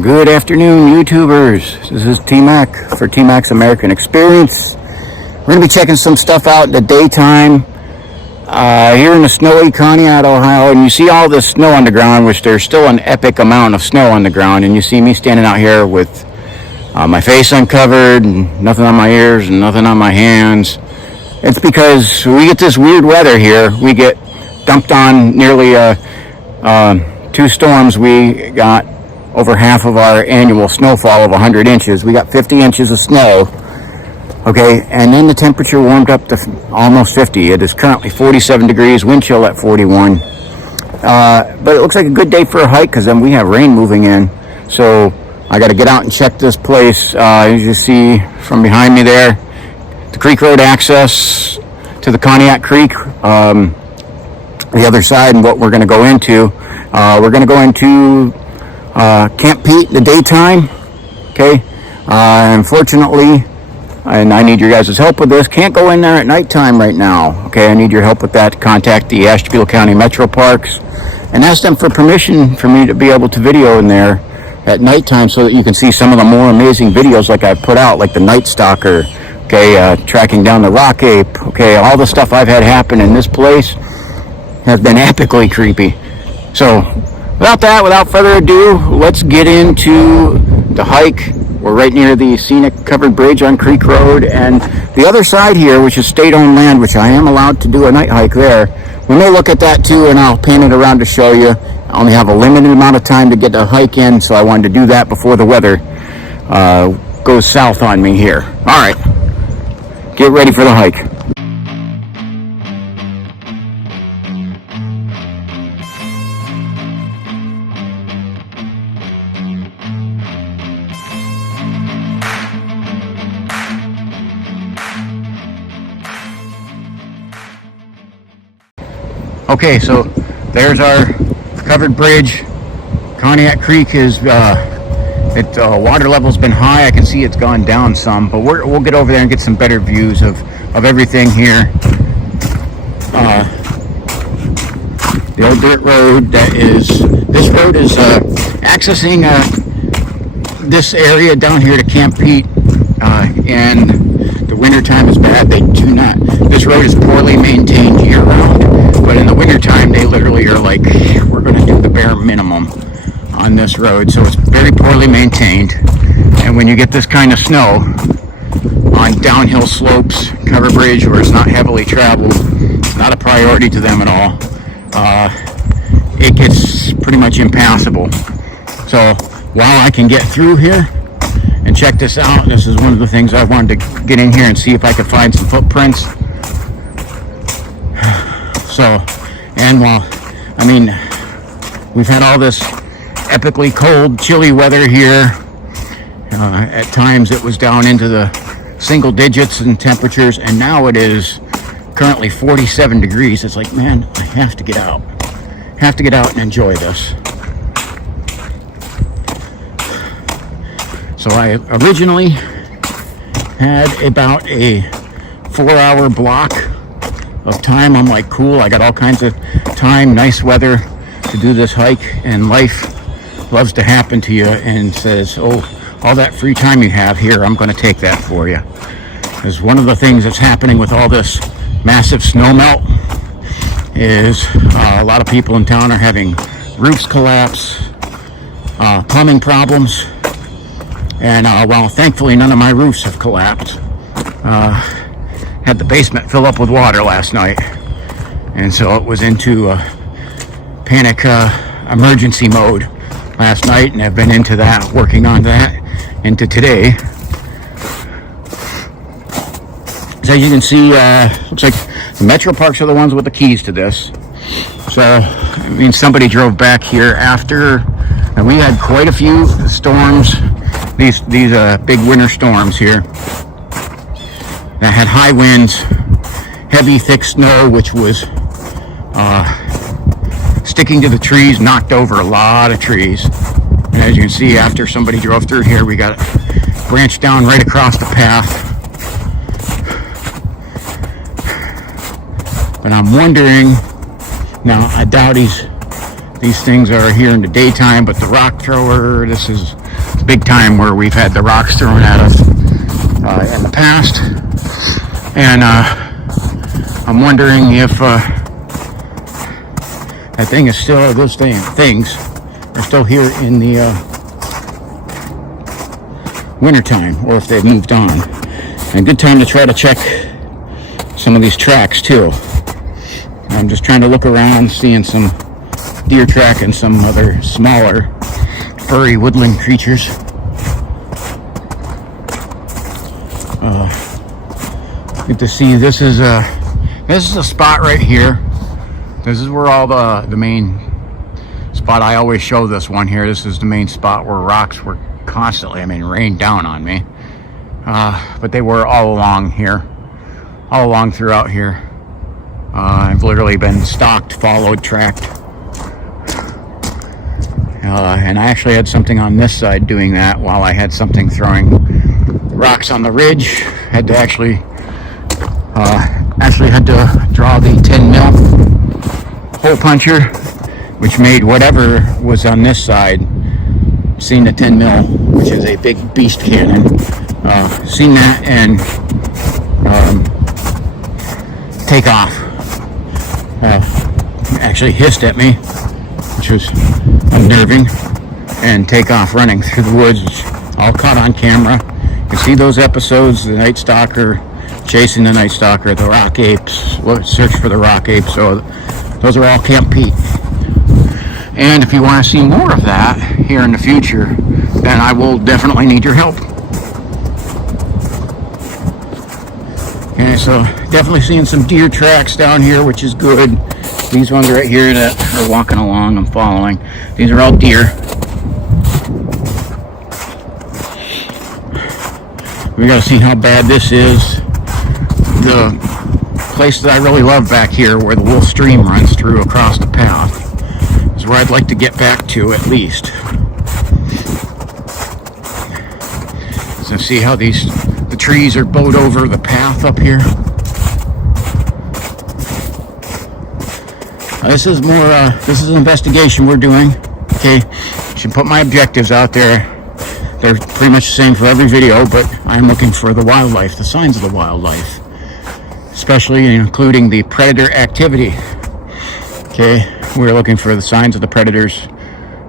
Good afternoon, YouTubers. This is T-Mac for T-Mac's American Experience. We're going to be checking some stuff out in the daytime here in the snowy Conneaut, Ohio. And you see all this snow on the ground, which there's still an epic amount of snow on the ground. And you see me standing out here with my face uncovered, and nothing on my ears and nothing on my hands. It's because we get this weird weather here. We get dumped on nearly 2 storms. We got over half of our annual snowfall of 100 inches. We got 50 inches of snow. Okay, and then the temperature warmed up to almost 50. It is currently 47 degrees, wind chill at 41. But it looks like a good day for a hike because then we have rain moving in. So I got to get out and check this place. As you see from behind me there, the Creek Road access to the Conneaut Creek. The other side, and what we're going to go into. We're going to go into Camp Peet in the daytime. Okay. Unfortunately, and I need your guys' help with this, can't go in there at nighttime right now. Okay, I need your help with that. Contact the Ashtabula County Metro Parks and ask them for permission for me to be able to video in there at nighttime so that you can see some of the more amazing videos like I've put out, like the Night Stalker, okay, tracking down the rock ape, okay, all the stuff I've had happen in this place has been epically creepy. So without further ado, let's get into the hike. We're right near the scenic covered bridge on Creek Road, and the other side here, which is state-owned land, which I am allowed to do a night hike there. We may look at that too, and I'll pan it around to show you. I only have a limited amount of time to get the hike in, so I wanted to do that before the weather goes south on me here. All right, get ready for the hike. Okay, so there's our covered bridge. Conneaut Creek is, water level's been high. I can see it's gone down some, but we'll get over there and get some better views of everything here. The old dirt road this road is accessing this area down here to Camp Peet, and the winter time is bad. This road is poorly maintained year round. But in the wintertime, they literally are like, we're going to do the bare minimum on this road. So it's very poorly maintained. And when you get this kind of snow on downhill slopes, covered bridge, where it's not heavily traveled, it's not a priority to them at all, it gets pretty much impassable. So while I can get through here and check this out, this is one of the things I wanted to get in here and see if I could find some footprints. So, and while, I mean, we've had all this epically cold, chilly weather here. At times it was down into the single digits in temperatures, and now it is currently 47 degrees. It's like, man, I have to get out. Have to get out and enjoy this. So I originally had about a 4-hour block of time. I'm like, cool, I got all kinds of time, nice weather to do this hike, and life loves to happen to you and says, oh, all that free time you have here, I'm going to take that for you. Because one of the things that's happening with all this massive snow melt is a lot of people in town are having roofs collapse, plumbing problems, and while thankfully none of my roofs have collapsed, had the basement fill up with water last night, and so it was into panic emergency mode last night, and I've been into that, working on that into today. So you can see, looks like the Metro Parks are the ones with the keys to this. So I mean, somebody drove back here after, and we had quite a few storms, these big winter storms here that had high winds, heavy, thick snow, which was sticking to the trees, knocked over a lot of trees. And as you can see, after somebody drove through here, we got branched down right across the path. But I'm wondering, now I doubt these things are here in the daytime, but the rock thrower, this is big time where we've had the rocks thrown at us in the past. And I'm wondering if that thing is still, those things are still here in the wintertime, or if they've moved on. And a good time to try to check some of these tracks too. I'm just trying to look around, seeing some deer track and some other smaller furry woodland creatures. Good to see. This is a spot right here. This is where all the main spot. I always show this one here. This is the main spot where rocks were constantly, rained down on me. But they were all along here, all along throughout here. I've literally been stalked, followed, tracked. And I actually had something on this side doing that while I had something throwing rocks on the ridge. Had to actually had to draw the 10 mil hole puncher, which made whatever was on this side, seen the 10 mil, which is a big beast cannon, seen that and take off. Actually hissed at me, which was unnerving, and take off running through the woods, all caught on camera. You can see those episodes, the Night Stalker, chasing the Night Stalker, the rock apes, search for the rock apes. So those are all Camp Peet. And if you want to see more of that here in the future, then I will definitely need your help. Okay, so definitely seeing some deer tracks down here, which is good. These ones right here that are walking along, I'm following. These are all deer. We gotta see how bad this is. The place that I really love back here, where the Wolf Stream runs through across the path, is where I'd like to get back to at least. So see how the trees are bowed over the path up here. This is more, this is an investigation we're doing. Okay, should put my objectives out there. They're pretty much the same for every video, but I'm looking for the wildlife, the signs of the wildlife, especially including the predator activity. Okay, we're looking for the signs of the predators.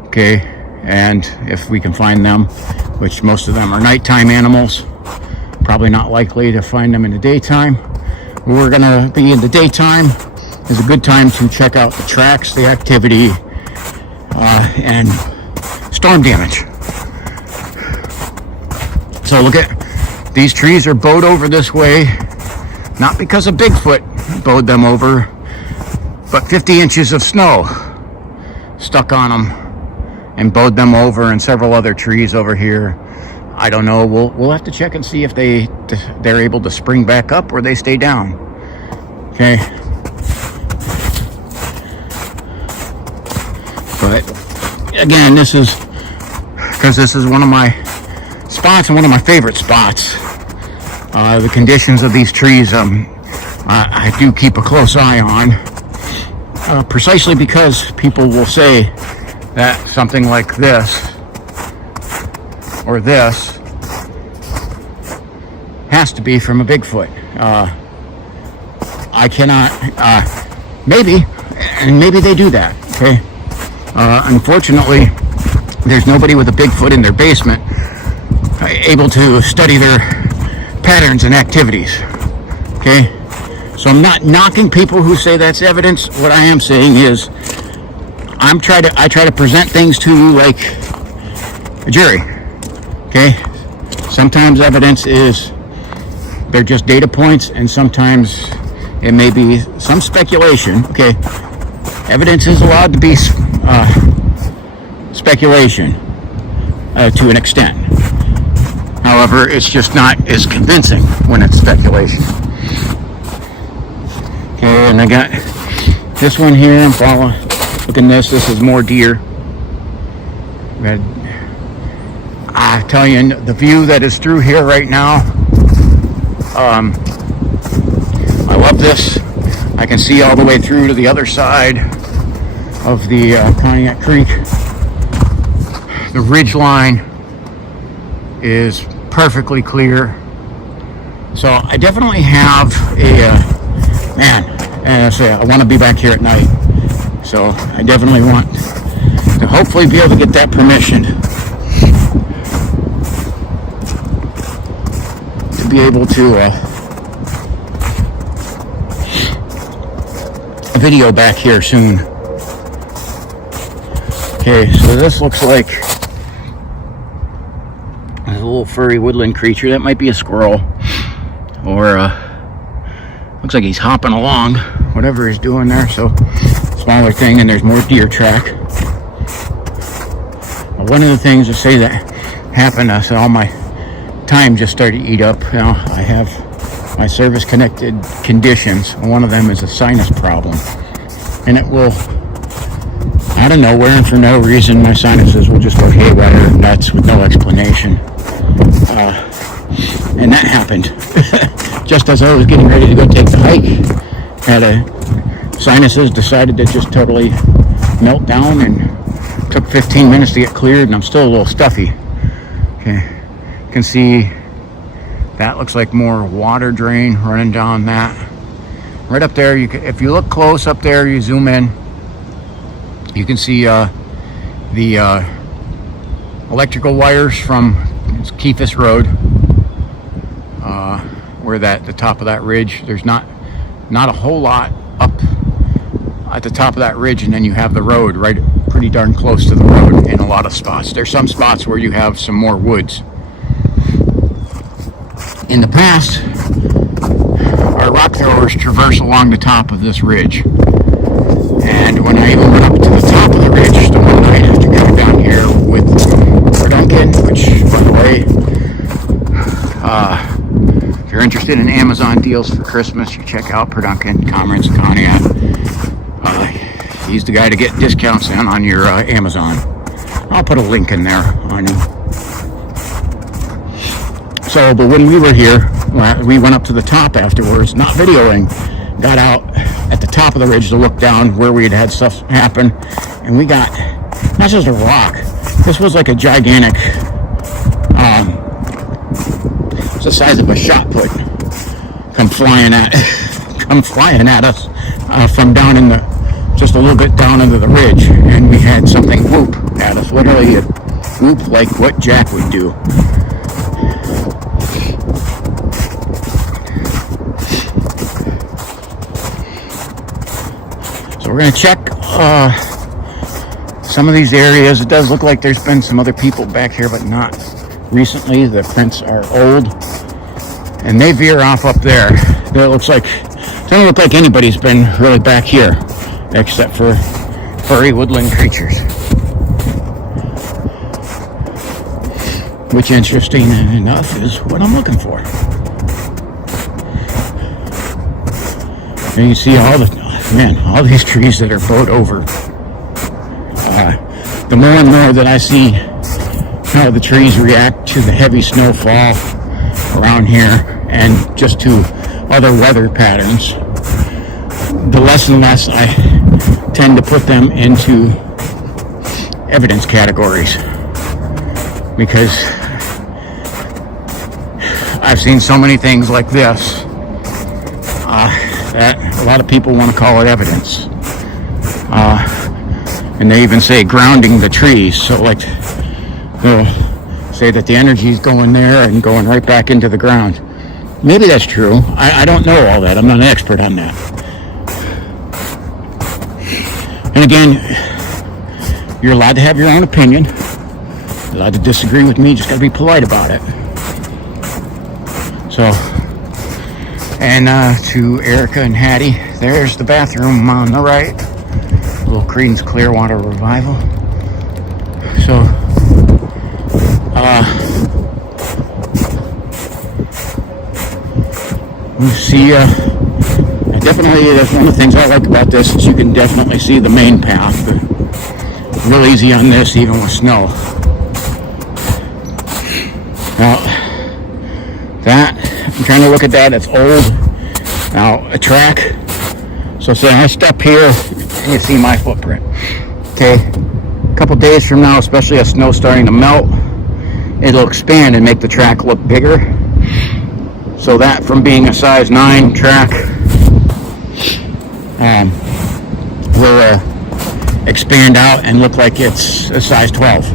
Okay, and if we can find them, which most of them are nighttime animals, probably not likely to find them in the daytime. We're gonna be in the daytime. Is a good time to check out the tracks, the activity, and storm damage. So look at these trees are bowed over this way, not because a Bigfoot bowed them over, but 50 inches of snow stuck on them and bowed them over, and several other trees over here. I don't know. We'll have to check and see if they're able to spring back up or they stay down. Okay. But again, this is one of my spots and one of my favorite spots. The conditions of these trees, I do keep a close eye on, precisely because people will say that something like this or this has to be from a Bigfoot. I cannot, maybe they do that. Okay. Unfortunately, there's nobody with a Bigfoot in their basement able to study their patterns and activities. Okay, so I'm not knocking people who say that's evidence. What I am saying is, I try to present things to you like a jury. Okay, sometimes evidence is they're just data points, and sometimes it may be some speculation. Okay, evidence is allowed to be speculation to an extent. However, it's just not as convincing when it's speculation. Okay, and I got this one here. I'm following. Look at this. This is more deer. I tell you, the view that is through here right now. I love this. I can see all the way through to the other side of the Conneaut Creek. The ridge line is perfectly clear. So I definitely have a I want to be back here at night. So I definitely want to hopefully be able to get that permission to be able to video back here soon. Okay, so this looks like a little furry woodland creature. That might be a squirrel, or looks like he's hopping along, whatever he's doing there. So smaller thing, and there's more deer track. One of the things to say that happened, so all my time just started to eat up. Now I have my service connected conditions, and one of them is a sinus problem, and it will, out of nowhere and for no reason, my sinuses will just go haywire nuts with no explanation. And that happened just as I was getting ready to go take the hike. Sinuses decided to just totally melt down, and took 15 minutes to get cleared, and I'm still a little stuffy. Okay, you can see that looks like more water drain running down that. Right up there, if you look close up there, you zoom in, you can see the electrical wires from Keefus Road, where the top of that ridge. There's not a whole lot up at the top of that ridge, and then you have the road right pretty darn close to the road in a lot of spots. There's some spots where you have some more woods. In the past, our rock throwers traverse along the top of this ridge. And when I even went up to the top of the ridge the one night after coming down here with Duncan, which, by the way, if you're interested in Amazon deals for Christmas, you check out Duncan, Commerce, Conneaut. He's the guy to get discounts on your Amazon. I'll put a link in there on him. So, but when we were here, we went up to the top afterwards, not videoing, got out at the top of the ridge to look down where we had stuff happen, and we got not just a rock. This was like a gigantic, it's the size of a shot put, come flying at us from down in the, just a little bit down into the ridge, and we had something whoop at us, literally a whoop like what Jack would do. So we're going to check some of these areas. It does look like there's been some other people back here, but not recently. The prints are old, and they veer off up there. It looks like, doesn't look like anybody's been really back here, except for furry woodland creatures. Which, interesting enough, is what I'm looking for. And you see all these trees that are bowed over. The more and more that I see how the trees react to the heavy snowfall around here and just to other weather patterns, the less and less I tend to put them into evidence categories, because I've seen so many things like this that a lot of people want to call it evidence, and they even say grounding the trees. So like they'll say that the energy is going there and going right back into the ground. Maybe that's true. I don't know all that. I'm not an expert on that. And again, you're allowed to have your own opinion. You're allowed to disagree with me. Just got to be polite about it. So, and to Erica and Hattie, there's the bathroom on the right. Little Creedence Clearwater Revival. So, you see, definitely, that's one of the things I like about this, is you can definitely see the main path. But real easy on this, even with snow. Now, that, I'm trying to look at that, it's old. Now, a track. So say I step here, you see my footprint. Okay, a couple days from now, especially as snow starting to melt, it'll expand and make the track look bigger. So that from being a size 9 track will expand out and look like it's a size 12.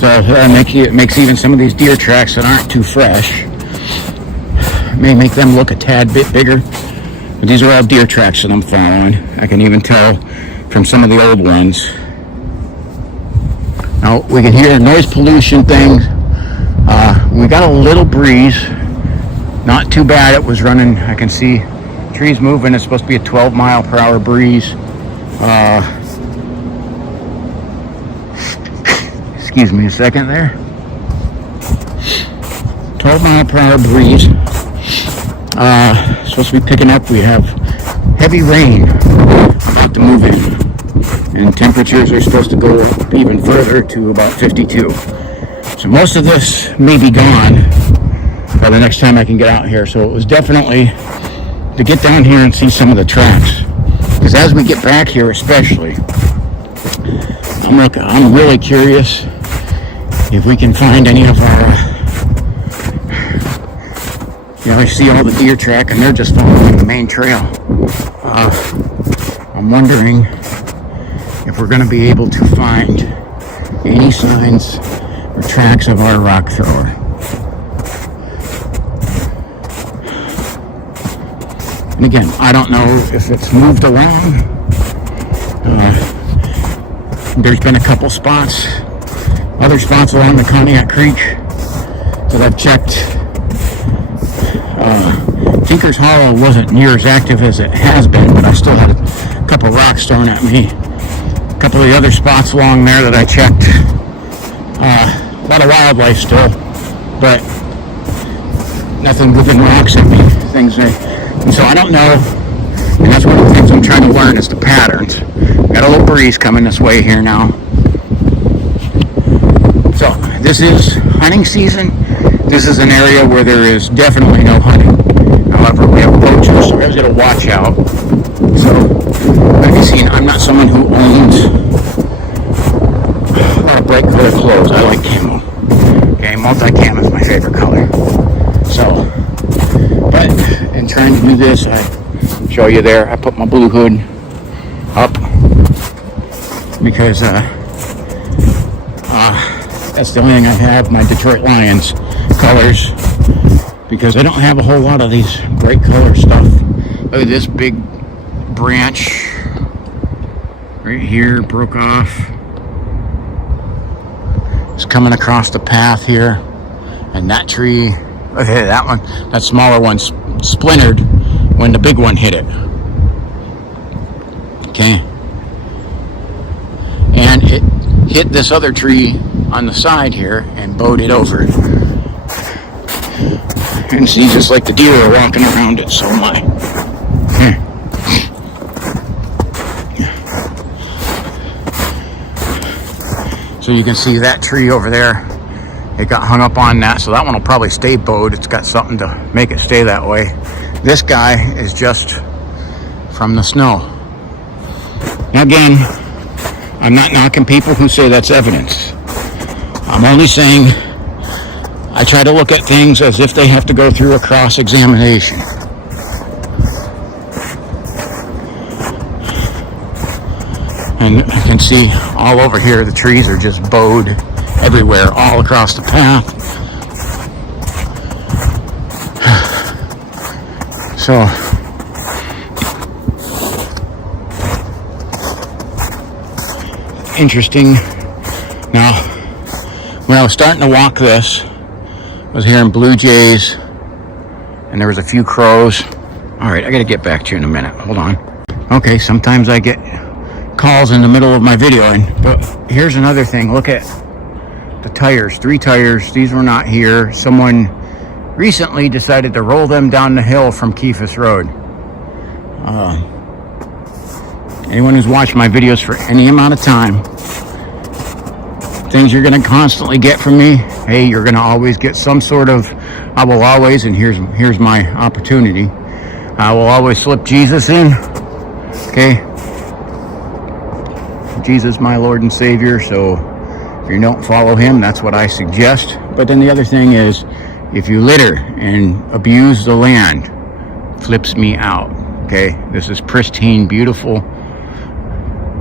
So it makes even some of these deer tracks that aren't too fresh, may make them look a tad bit bigger. But these are all deer tracks that I'm following. I can even tell from some of the old ones. Now we can hear noise pollution things. We got a little breeze, not too bad. It was running, I can see trees moving. It's supposed to be a 12-mile-per-hour breeze. Excuse me a second there. 12-mile-per-hour breeze. Supposed to be picking up. We have heavy rain about to move in. And temperatures are supposed to go up even further to about 52. So most of this may be gone by the next time I can get out here. So it was definitely to get down here and see some of the tracks. Because as we get back here especially, I'm really curious if we can find any of our, I see all the deer track and they're just following the main trail. I'm wondering if we're going to be able to find any signs or tracks of our rock thrower. And again, I don't know if it's moved along. There's been a couple spots, other spots along the Conneaut Creek that I've checked. Tinker's Hollow wasn't near as active as it has been, but I still had a couple rocks thrown at me. A couple of the other spots along there that I checked. A lot of wildlife still, but nothing moving rocks at me. And so I don't know, and that's one of the things I'm trying to learn is the patterns. Got a little breeze coming this way here now. So this is hunting season. This is an area where there is definitely no hunting. However, we have poachers, so we've got to watch out. So, like you've seen, I'm not someone who owns a lot of bright color clothes. I like camo. Okay, multi-cam is my favorite color. So, but in trying to do this, I show you there, I put my blue hood up because that's the only thing I have, my Detroit Lions colors, because I don't have a whole lot of these bright color stuff. Look at this big branch right here, broke off. It's coming across the path here, and that tree, okay, that one, that smaller one splintered when the big one hit it. Okay, and it hit this other tree on the side here and bowed it over. You can see just like the deer are walking around it, so am I. So you can see that tree over there, it got hung up on that, so that one will probably stay bowed. It's got something to make it stay that way. This guy is just from the snow. Now again, I'm not knocking people who say that's evidence. I'm only saying I try to look at things as if they have to go through a cross-examination. And you can see all over here, the trees are just bowed everywhere, all across the path. So, interesting. Now, when I was starting to walk this, I was hearing blue jays, and there was a few crows. All right, I gotta get back to you in a minute. Hold on. Okay, sometimes I get calls in the middle of my video, but here's another thing. Look at the tires, 3 tires. These were not here. Someone recently decided to roll them down the hill from Keefus Road. Anyone who's watched my videos for any amount of time, things you're going to constantly get from me, hey, you're going to always get some sort of, I will always, and here's my opportunity, I will always slip Jesus in. Okay, Jesus my Lord and Savior, so If you don't follow him, that's what I suggest. But then the other thing is, if you litter and abuse the land, flips me out. Okay, this is pristine, beautiful,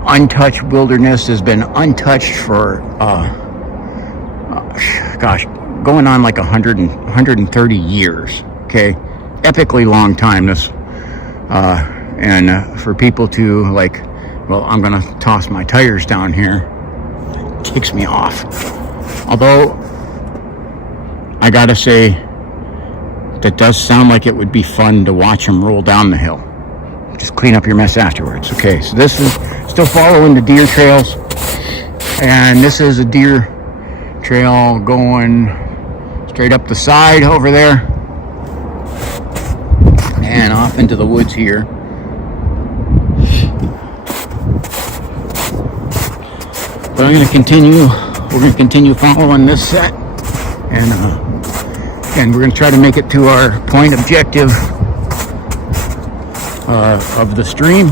untouched wilderness. Has been untouched for gosh, going on like 130 years. Okay, epically long time. This and for people to like, well, I'm gonna toss my tires down here, ticks me off. Although I gotta say, that does sound like it would be fun to watch them roll down the hill. Just clean up your mess afterwards. Okay, so this is still following the deer trails, and this is a deer trail going straight up the side over there and off into the woods here. But I'm going to continue. We're going to continue following this set, and we're going to try to make it to our point objective of the stream.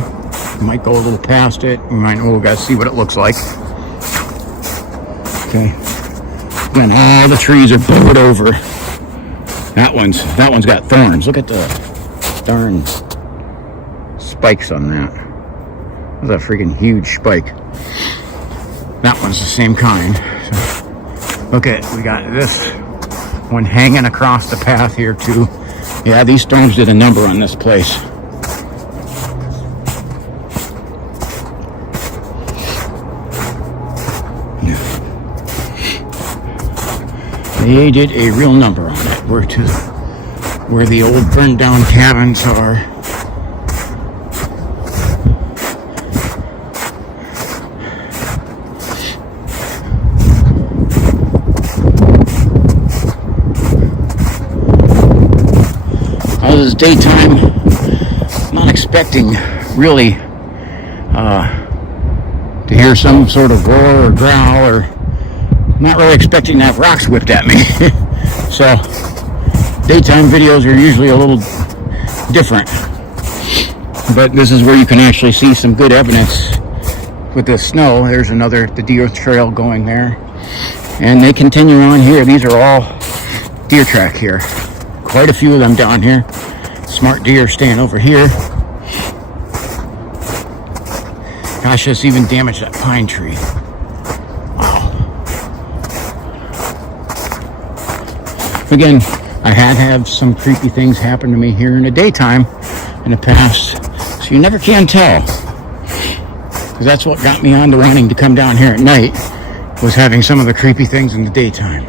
We might go a little past it. We've got to see what it looks like. Okay. Again, all the trees are bowed over. That one's got thorns. Look at the darn spikes on that. That's a freaking huge spike. That one's the same kind. So, look at, we got this one hanging across the path here too. Yeah, these storms did a number on this place. They did a real number on it. We're to where the old burned down cabins are. This is daytime. Not expecting really to hear some sort of roar or growl, or not really expecting to have rocks whipped at me. So daytime videos are usually a little different, but this is where you can actually see some good evidence with the snow. There's the deer trail going there, and they continue on here. These are all deer track here. Quite a few of them down here. Smart deer staying over here. Gosh, that's even damaged that pine tree. Wow. Again, I had some creepy things happen to me here in the daytime in the past, so you never can tell. Because that's what got me on to wanting to come down here at night, was having some of the creepy things in the daytime.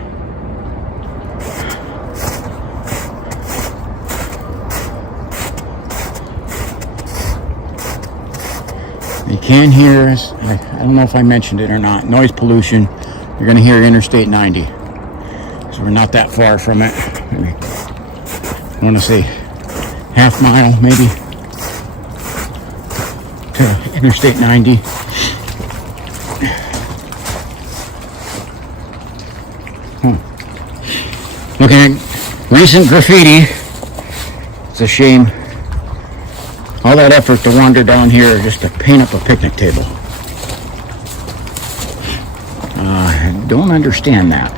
You can hear, I don't know if I mentioned it or not, noise pollution. You're going to hear Interstate 90. So we're not that far from it. Maybe, I want to say half mile maybe to Interstate 90. Looking at recent graffiti. It's a shame. All that effort to wander down here just to paint up a picnic table. I don't understand that.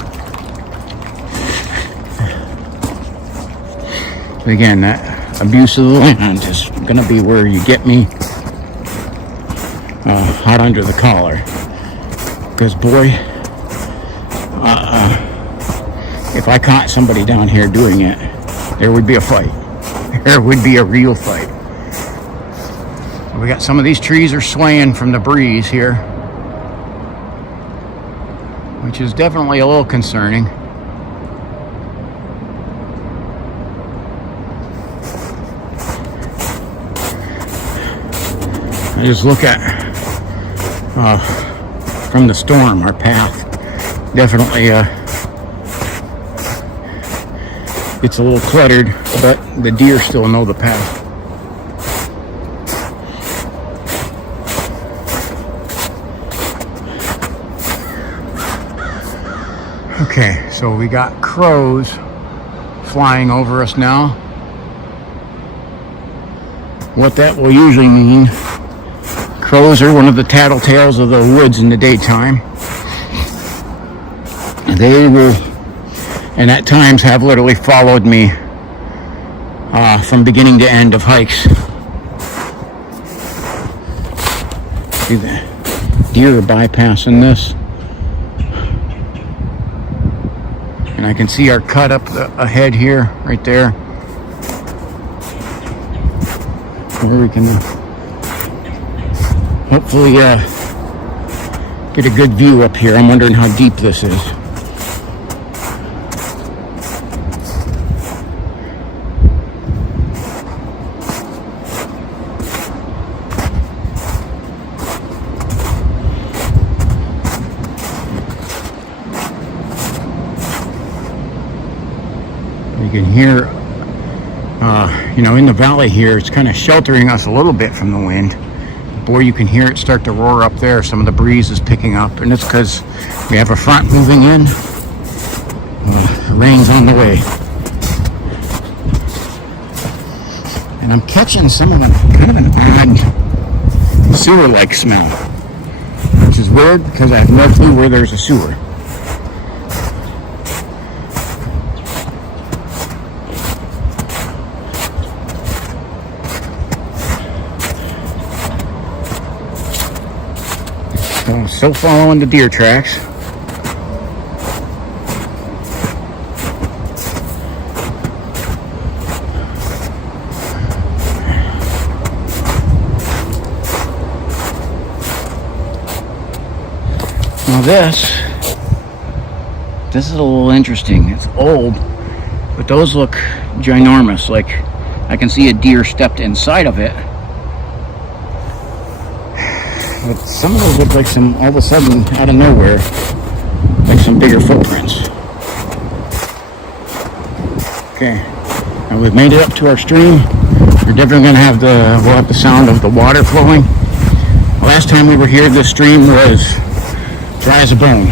But again, that abuse of the land is going to be where you get me hot under the collar. Because boy, if I caught somebody down here doing it, there would be a fight. There would be a real fight. We got some of these trees are swaying from the breeze here, which is definitely a little concerning. I just look at from the storm, our path definitely it's a little cluttered, but the deer still know the path. Okay, so we got crows flying over us now. What that will usually mean, crows are one of the tattletales of the woods in the daytime. They will, and at times have literally followed me from beginning to end of hikes. See the deer bypassing this. And I can see our cut up ahead here, right there. Where we can hopefully get a good view up here. I'm wondering how deep this is. You can hear, in the valley here, it's kind of sheltering us a little bit from the wind. Boy, you can hear it start to roar up there. Some of the breeze is picking up, and it's because we have a front moving in. Rain's on the way. And I'm catching some of kind of an odd sewer-like smell, which is weird because I have no clue where there's a sewer. So following the deer tracks. Now this is a little interesting. It's old, but those look ginormous. Like I can see a deer stepped inside of it. But some of those look like some, all of a sudden, out of nowhere, like some bigger footprints. Okay, now we've made it up to our stream. We're definitely going to have we'll have the sound of the water flowing. Last time we were here, this stream was dry as a bone.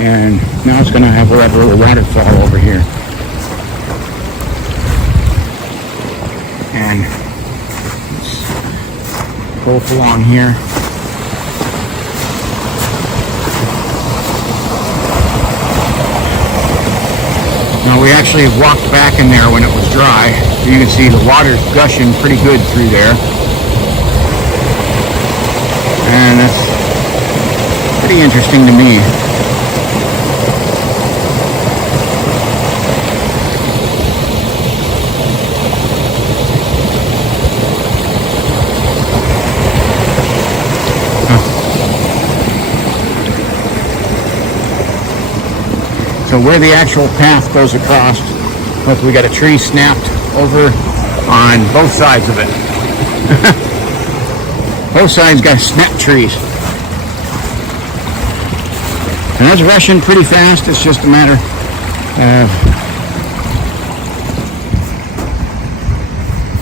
And now it's going to have a little waterfall over here. And both along here. Now we actually walked back in there when it was dry. You can see the water's gushing pretty good through there. And that's pretty interesting to me. So where the actual path goes across, look, we got a tree snapped over on both sides of it. Both sides got snapped trees. And that's rushing pretty fast. It's just a matter of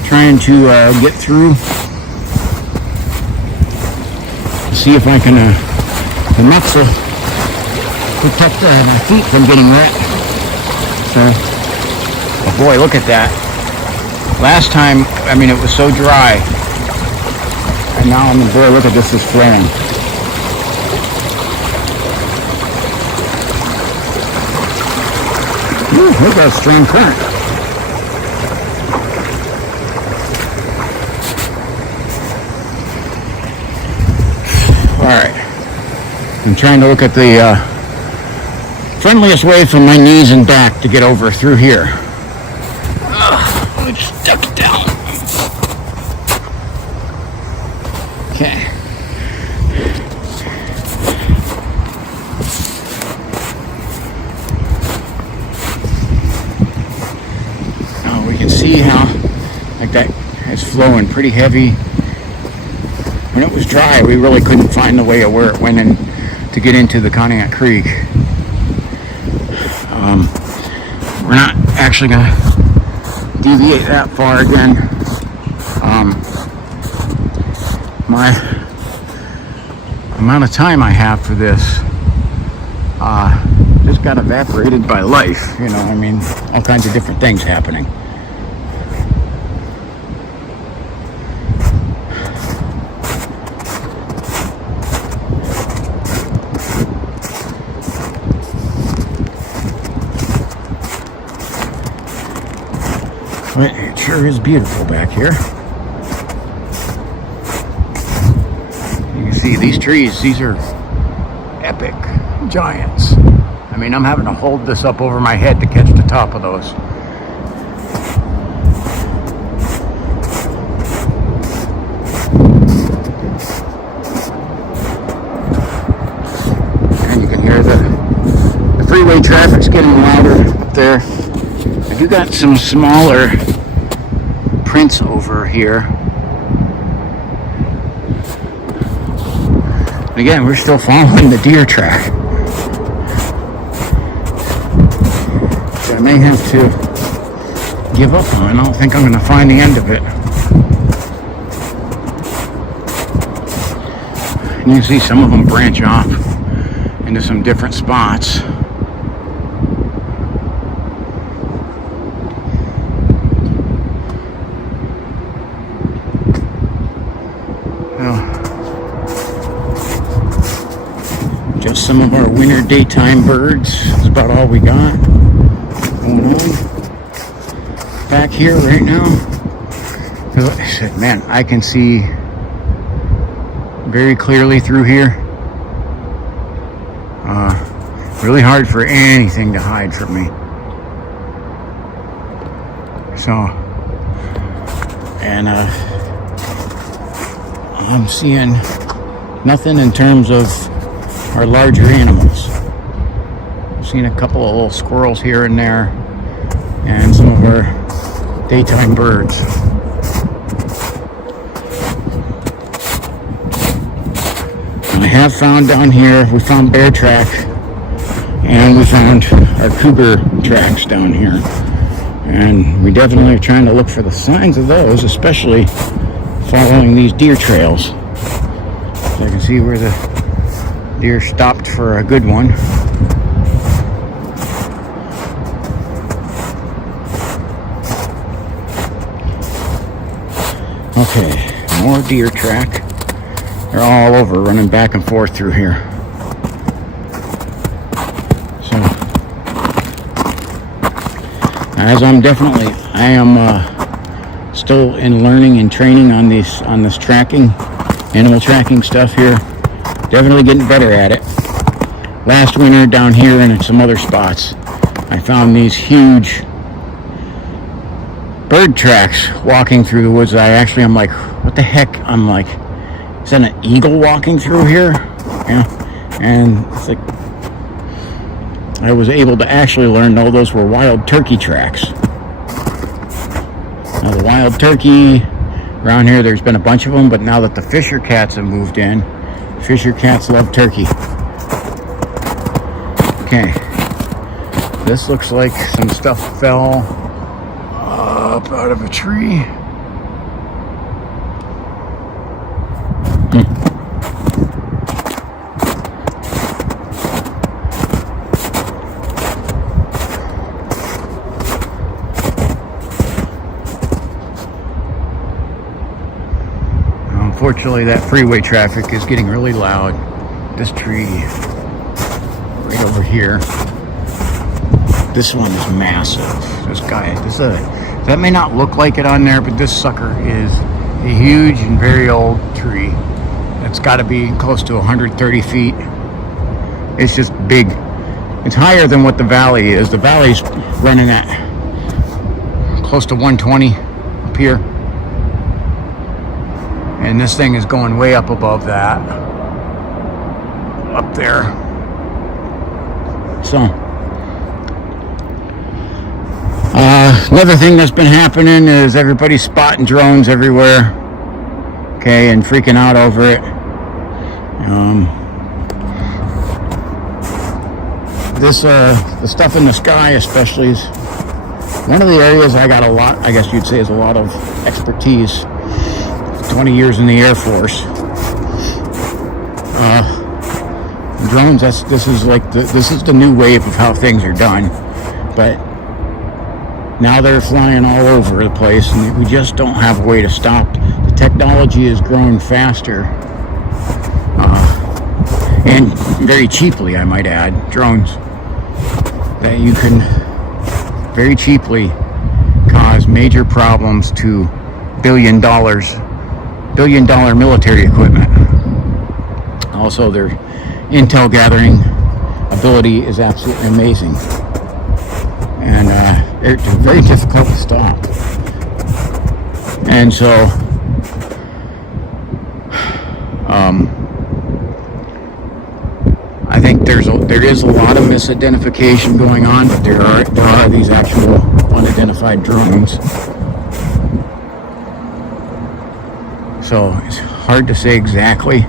trying to get through. See if I can, the nuts will protect my feet from getting wet. So, oh boy, look at that. Last time, I mean, it was so dry. And now, boy, look at this is flaring. Ooh, look at that strong current. Alright. I'm trying to look at the friendliest way from my knees and back to get over through here. Let's duck it down. Okay. Now we can see how, like that is flowing pretty heavy. When it was dry, we really couldn't find the way of where it went in to get into the Conneaut Creek. We're not actually going to deviate that far again. My amount of time I have for this just got evaporated by life. I mean, all kinds of different things happening. But it sure is beautiful back here. You can see these trees, these are epic giants. I mean, I'm having to hold this up over my head to catch the top of those. And you can hear the freeway traffic's getting louder up there. I do got some smaller prints over here. Again, we're still following the deer track. So I may have to give up on it. I don't think I'm going to find the end of it. And you can see some of them branch off into some different spots. Just some of our winter daytime birds. That's about all we got going on back here right now. Like I said, man, I can see very clearly through here. Really hard for anything to hide from me. So, and I'm seeing nothing in terms of our larger animals. I've seen a couple of little squirrels here and there, and some of our daytime birds. And I have found down here, we found bear track, and we found our cougar tracks down here. And we definitely are trying to look for the signs of those, especially following these deer trails. So I can see where the deer stopped for a good one. Okay, more deer track. They're all over, running back and forth through here. So, as I am still in learning and training on this tracking, animal tracking stuff here. Definitely getting better at it. Last winter down here and in some other spots, I found these huge bird tracks walking through the woods. I'm like, what the heck? I'm like, is that an eagle walking through here? Yeah. And it's like, I was able to actually learn, no, those were wild turkey tracks. Now the wild turkey around here, there's been a bunch of them, but now that the Fisher cats have moved in, Fisher cats love turkey. Okay, this looks like some stuff fell up out of a tree. Unfortunately, that freeway traffic is getting really loud. This tree right over here, this one is massive. That may not look like it on there, but this sucker is a huge and very old tree. It's got to be close to 130 feet. It's just big. It's higher than what the valley is. The valley's running at close to 120 up here. And this thing is going way up above that. Up there. So, another thing that's been happening is everybody's spotting drones everywhere. Okay, and freaking out over it. The stuff in the sky especially is one of the areas I got a lot, I guess you'd say, is a lot of expertise. 20 years in the Air Force. Drones, this is the new wave of how things are done. But now they're flying all over the place, and we just don't have a way to stop. The technology is growing faster. And very cheaply, I might add, drones that you can very cheaply cause major problems to billion dollar military equipment. Also, their intel gathering ability is absolutely amazing, and they're very difficult to stop. And so I think there is a lot of misidentification going on, but there are these actual unidentified drones. So it's hard to say exactly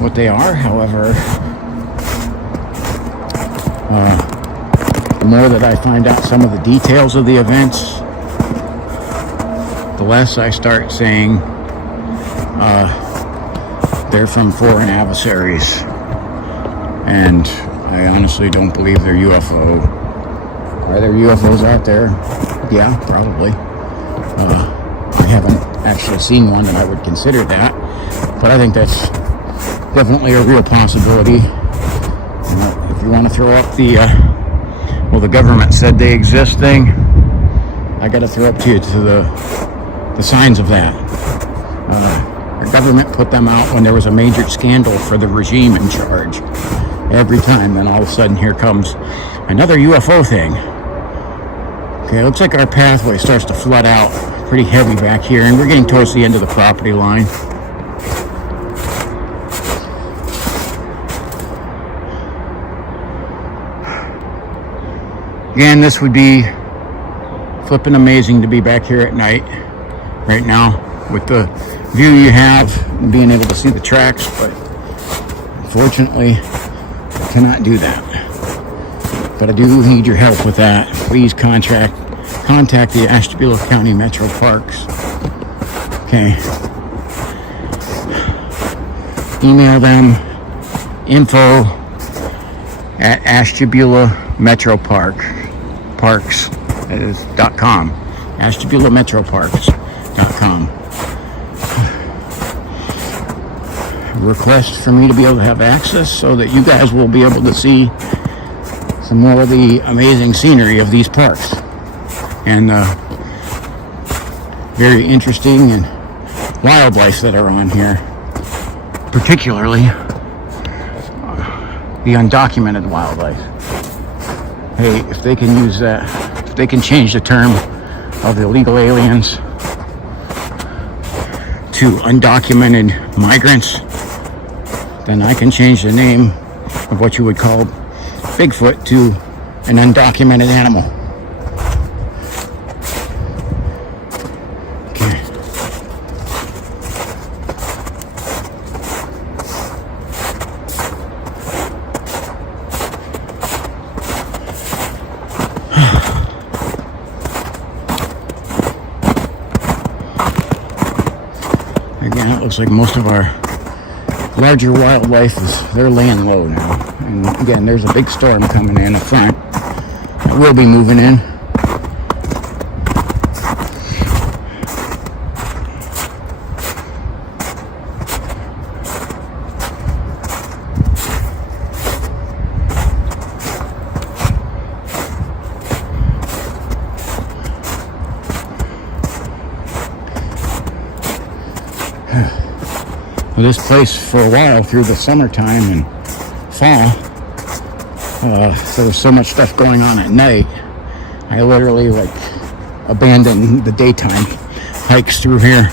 what they are. However, the more that I find out some of the details of the events, the less I start saying they're from foreign adversaries. And I honestly don't believe they're UFO. Are there UFOs out there? Yeah, probably. I haven't actually seen one that I would consider that, but I think that's definitely a real possibility. If you want to throw up the the government said they exist thing, I got to throw up to you to the signs of that. The government put them out when there was a major scandal for the regime in charge. Every time, then all of a sudden here comes another UFO thing. Okay, it looks like our pathway starts to flood out pretty heavy back here, and we're getting towards the end of the property line. Again, this would be flipping amazing to be back here at night right now with the view you have and being able to see the tracks, but unfortunately I cannot do that. But I do need your help with that. Please contact the Ashtabula County Metro Parks. Okay. Email them info@ashtabulametroparks.com. ashtabulametroparks.com. Request for me to be able to have access so that you guys will be able to see some more of the amazing scenery of these parks and very interesting and wildlife that are on here, particularly the undocumented wildlife. Hey, if they can use that, if they can change the term of illegal aliens to undocumented migrants, then I can change the name of what you would call Bigfoot to an undocumented animal. Okay. Again, it looks like most of our larger wildlife they're laying low now. And again, there's a big storm coming in up front. We'll be moving in. This place for a while through the summertime and fall, there was so much stuff going on at night, I literally abandoned the daytime hikes through here.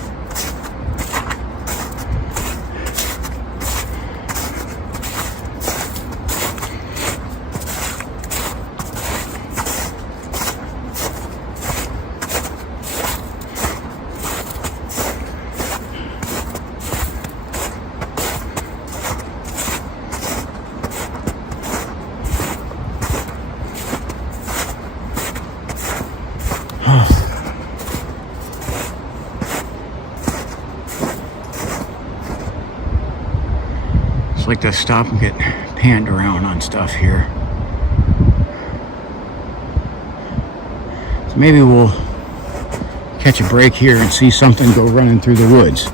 It's like to stop and get panned around on stuff here. So maybe we'll catch a break here and see something go running through the woods.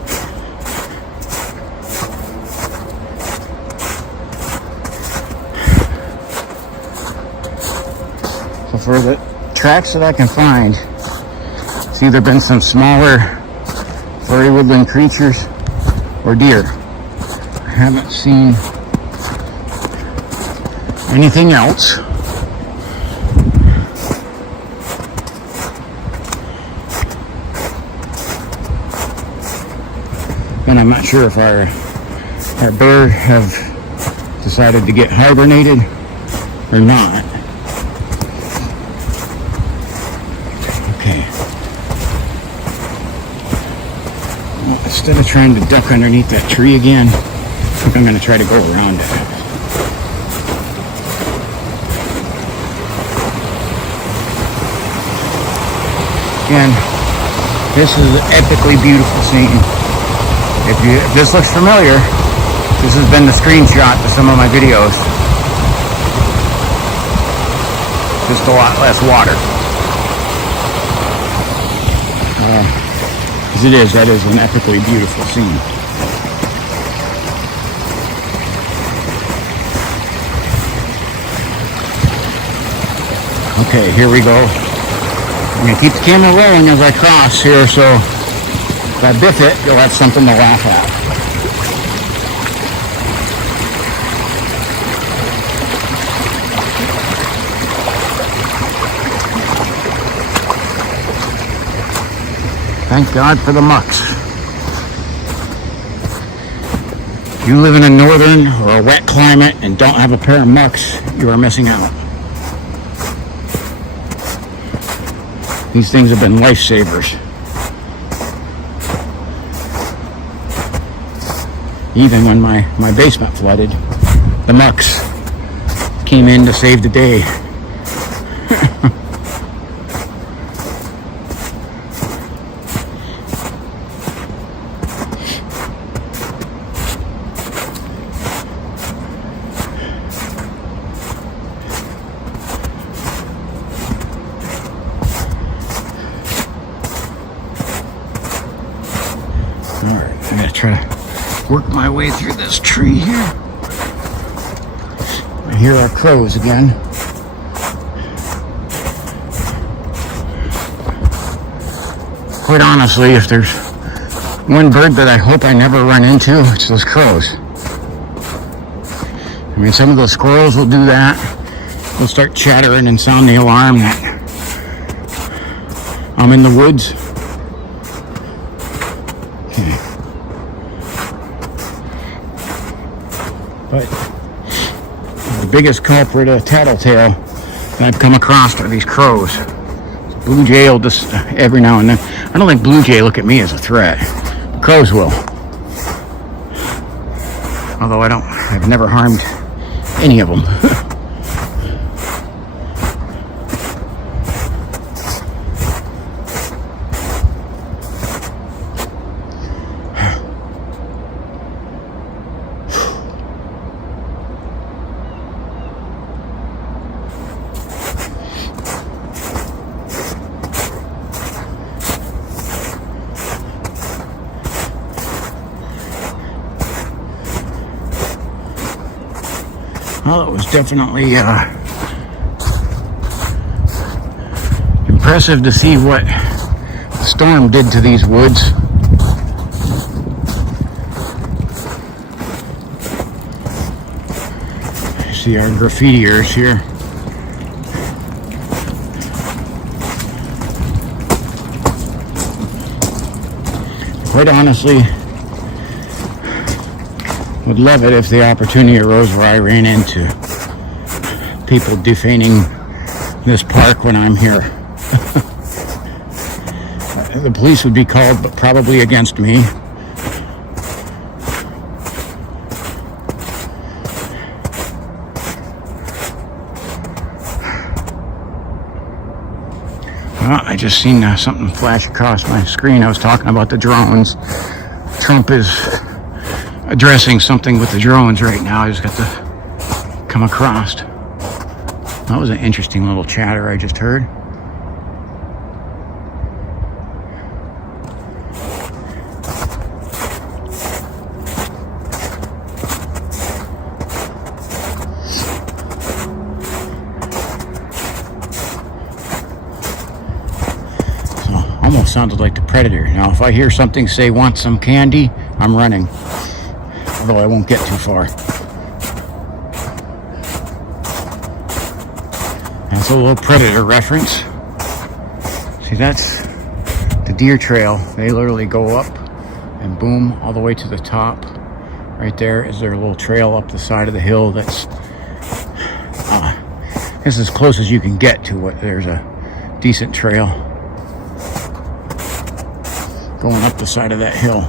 So for the tracks that I can find, It's either been some smaller furry woodland creatures or deer. I haven't seen anything else. And I'm not sure if our bear have decided to get hibernated or not. Okay. Well, instead of trying to duck underneath that tree again, I think I'm going to try to go around it. Again, this is an epically beautiful scene. If this looks familiar, this has been the screenshot to some of my videos. Just a lot less water. As it is, that is an epically beautiful scene. Okay, here we go. I'm going to keep the camera rolling as I cross here, so if I biff it, you'll have something to laugh at. Thank God for the mucks. If you live in a northern or a wet climate and don't have a pair of mucks, you are missing out. These things have been lifesavers. Even when my basement flooded, the mucks came in to save the day. Alright, I'm going to try to work my way through this tree here. I hear our crows again. Quite honestly, if there's one bird that I hope I never run into, it's those crows. I mean, some of those squirrels will do that. They'll start chattering and sound the alarm that I'm in the woods. But the biggest culprit of tattletale that I've come across are these crows. Blue jay will just every now and then. I don't think blue jay look at me as a threat. Crows will. Although I've never harmed any of them. Well, it was definitely impressive to see what the storm did to these woods. You see our graffitiers here. Quite honestly, would love it if the opportunity arose where I ran into people defaning this park when I'm here. The police would be called, but probably against me. Well, I just seen something flash across my screen. I was talking about the drones. Trump is addressing something with the drones right now. I just got to come across. That was an interesting little chatter I just heard. So almost sounded like the predator. Now, if I hear something say, "Want some candy?" I'm running. Although I won't get too far. That's a little predator reference. See, that's the deer trail. They literally go up and boom, all the way to the top. Right there is their little trail up the side of the hill. That's as close as you can get to it. There's a decent trail going up the side of that hill.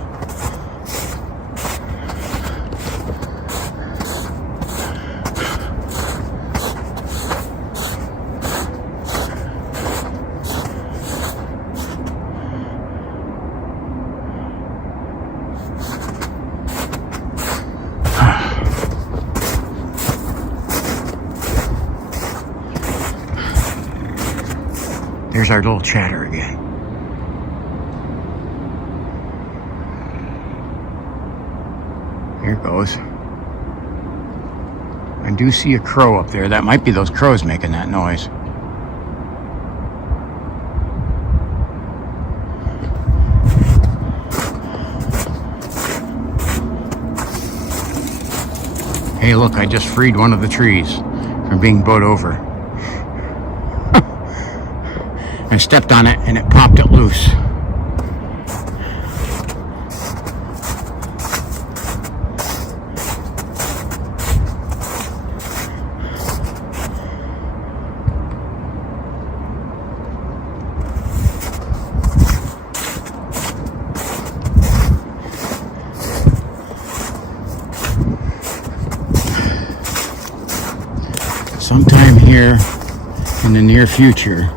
There's our little chatter again. Here it goes. I do see a crow up there. That might be those crows making that noise. Hey, look, I just freed one of the trees from being bowed over. I stepped on it and it popped it loose. Sometime here in the near future,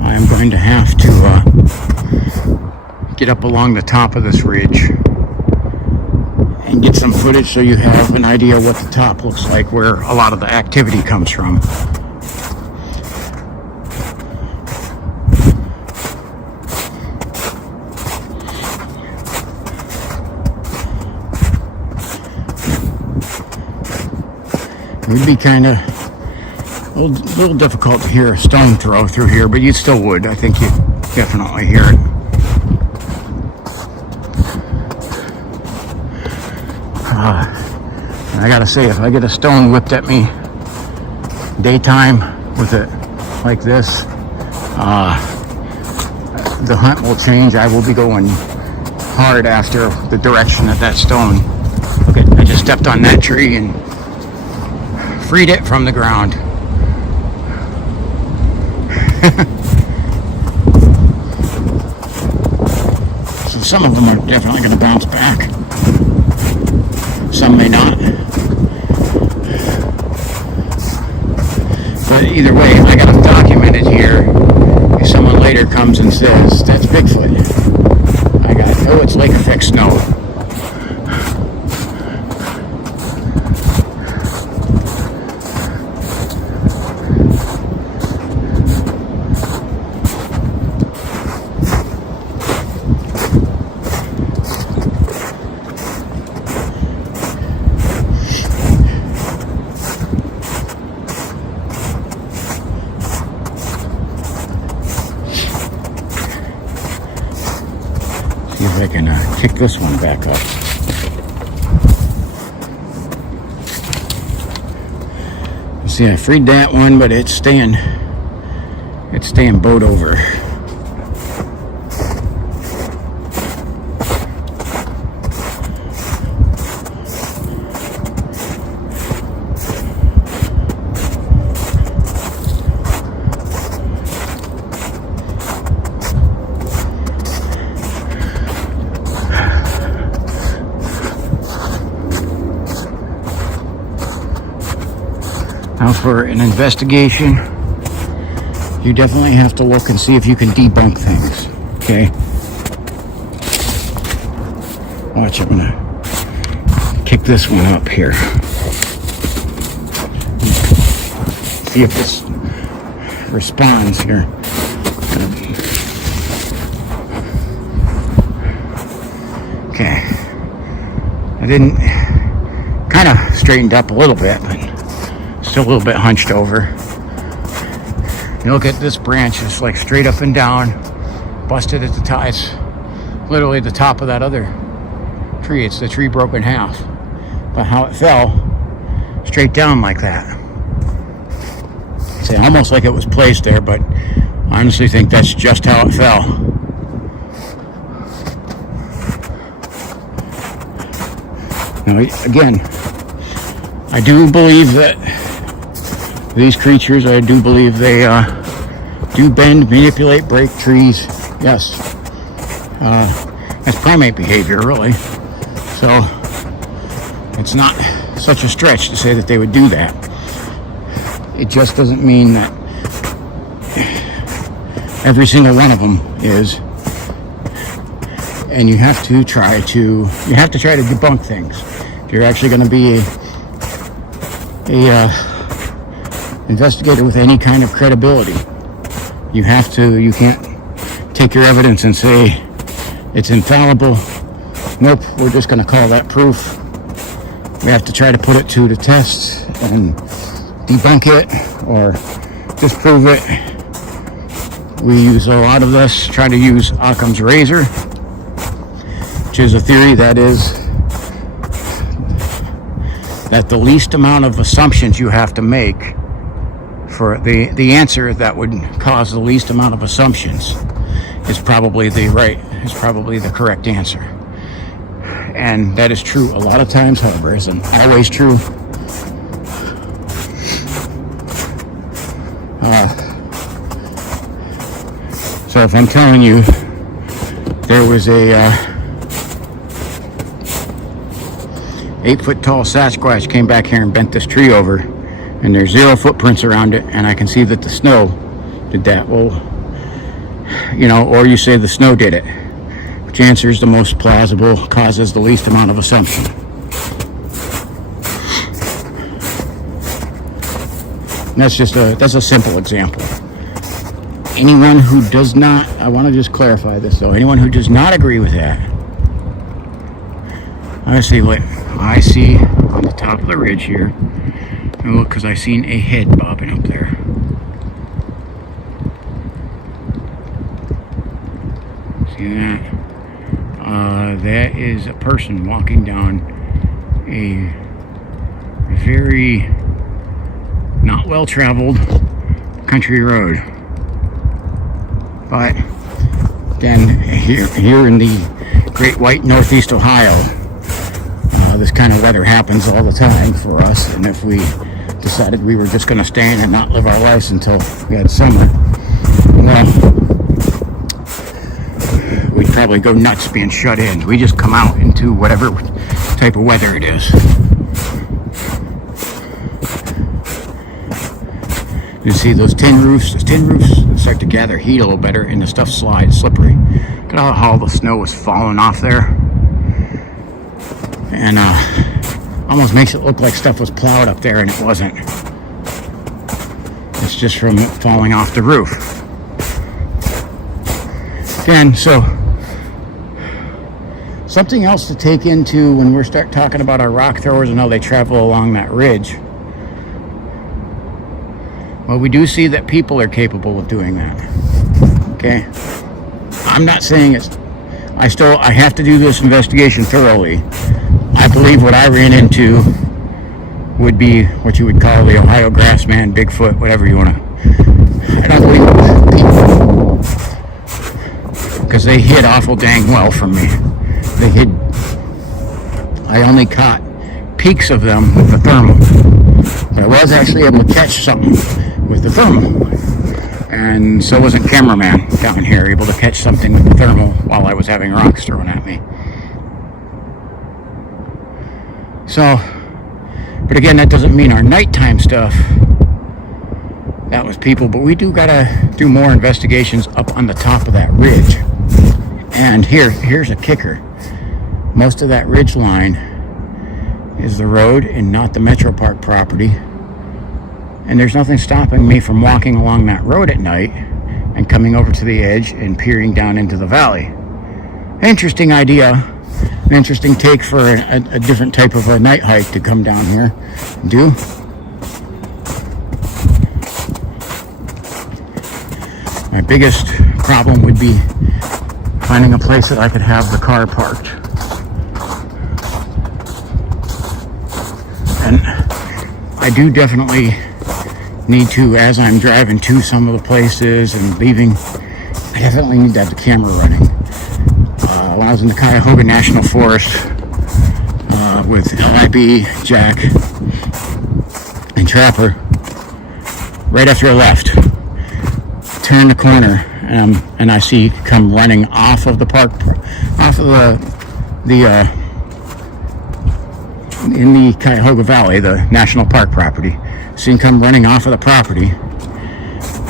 I'm going to have to get up along the top of this ridge and get some footage so you have an idea what the top looks like, where a lot of the activity comes from. It would be kind of a little difficult to hear a stone throw through here, but you still would. I think you'd definitely hear it. And I gotta say, if I get a stone whipped at me daytime with it like this, the hunt will change. I will be going hard after the direction of that stone. Okay, I just stepped on that tree and freed it from the ground. So some of them are definitely going to bounce back. Some may not. But either way, I got them documented here. If someone later comes and says, "That's Bigfoot," I got, "Oh, it's lake effect snow." See if I can kick this one back up. See, I freed that one, but it's staying bowed over. Now, for an investigation, you definitely have to look and see if you can debunk things, okay? Watch, I'm gonna kick this one up here. See if this responds here. Okay. I didn't, kind of straightened up a little bit, but still a little bit hunched over. You look at this branch, it's like straight up and down. busted at the top. It's literally the top of that other tree. It's the tree broke in half. But how it fell straight down like that. It's almost like it was placed there, but I honestly think that's just how it fell. Now, again, I do believe that these creatures, I do believe they do bend, manipulate, break trees. Yes. That's primate behavior, really. So, it's not such a stretch to say that they would do that. It just doesn't mean that every single one of them is. And you have to try to debunk things. If you're actually going to be a investigator with any kind of credibility, you can't take your evidence and say it's infallible. Nope, we're just going to call that proof. We have to try to put it to the test and debunk it or disprove it. We use a lot of this, try to use Occam's razor, which is a theory that the least amount of assumptions you have to make for the answer that would cause the least amount of assumptions is probably the correct answer. And that is true a lot of times, however, isn't always true. So if I'm telling you there was a 8-foot tall Sasquatch came back here and bent this tree over, and there's 0 footprints around it, and I can see that the snow did that. Well, or you say the snow did it. Which answer is the most plausible, causes the least amount of assumption. That's a simple example. Anyone who does not, I want to just clarify this though, anyone who does not agree with that, I see what I see on the top of the ridge here. And look, because I seen a head bobbing up there. See that? That is a person walking down a very not well-traveled country road. But then here in the great white northeast Ohio, this kind of weather happens all the time for us. And if we decided we were just going to stand and not live our lives until we had summer, well, we'd probably go nuts being shut in. We just come out into whatever type of weather it is. You see those tin roofs? Those tin roofs start to gather heat a little better, and the stuff slides, slippery. Look at how the snow was falling off there. And almost makes it look like stuff was plowed up there, and it wasn't. It's just from it falling off the roof. Again, so something else to take into when we start talking about our rock throwers and how they travel along that ridge. Well, we do see that people are capable of doing that. Okay? I'm not saying I have to do this investigation thoroughly. I believe what I ran into would be what you would call the Ohio Grassman, Bigfoot, whatever you want to. I don't believe people, because they hid awful dang well from me. They hid. I only caught peaks of them with the thermal. But I was actually able to catch something with the thermal. And so was a cameraman down here able to catch something with the thermal while I was having rocks thrown at me. So, but again, that doesn't mean our nighttime stuff, that was people, but we do gotta do more investigations up on the top of that ridge. And here's a kicker. Most of that ridge line is the road and not the Metro Park property. And there's nothing stopping me from walking along that road at night and coming over to the edge and peering down into the valley. Interesting idea. An interesting take for a different type of a night hike to come down here and do. My biggest problem would be finding a place that I could have the car parked. And I do definitely need to, as I'm driving to some of the places and leaving, I definitely need to have the camera running. When I was in the Cuyahoga National Forest with LIB, Jack, and Trapper, right after I left, turned the corner and I see come running off of the park, off of in the Cuyahoga Valley, the national park property. Seen come running off of the property.